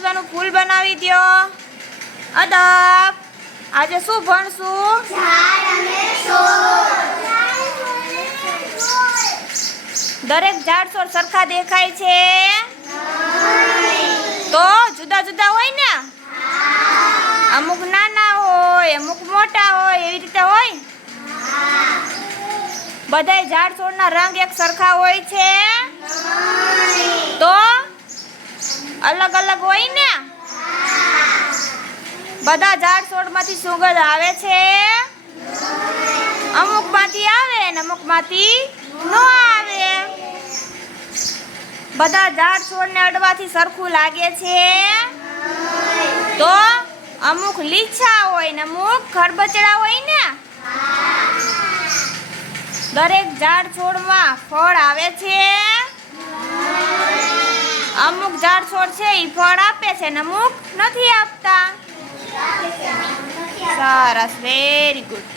સુધાનું ફૂલ બનાવી દો. અદબ. આજે શું ભણશું? દરેક ઝાડ છોડ સરખા દેખાય છે? તો જુદા જુદા હોય ને? અમુક નાના હોય, અમુક મોટા હોય, એવી રીતે હોય? બધાય ઝાડ છોડના રંગ એક સરખા હોય છે? તો અલગ અલગ હોય ને? બધા ઝાડ છોડમાંથી સુગંધ આવે છે? અમુકમાંથી આવે ને અમુકમાંથી ન આવે. બધા ઝાડ છોડને અડવાથી સરખું લાગે છે? તો અમુક લીછા હોય ને અમુક ખરબચડા હોય ને? દરેક ઝાડ છોડમાં ફળ આવે છે? અમુક ઝાડ છોડ છે એ ફળ આપે છે ને અમુક નથી આપતા. સરસ, વેરી ગુડ.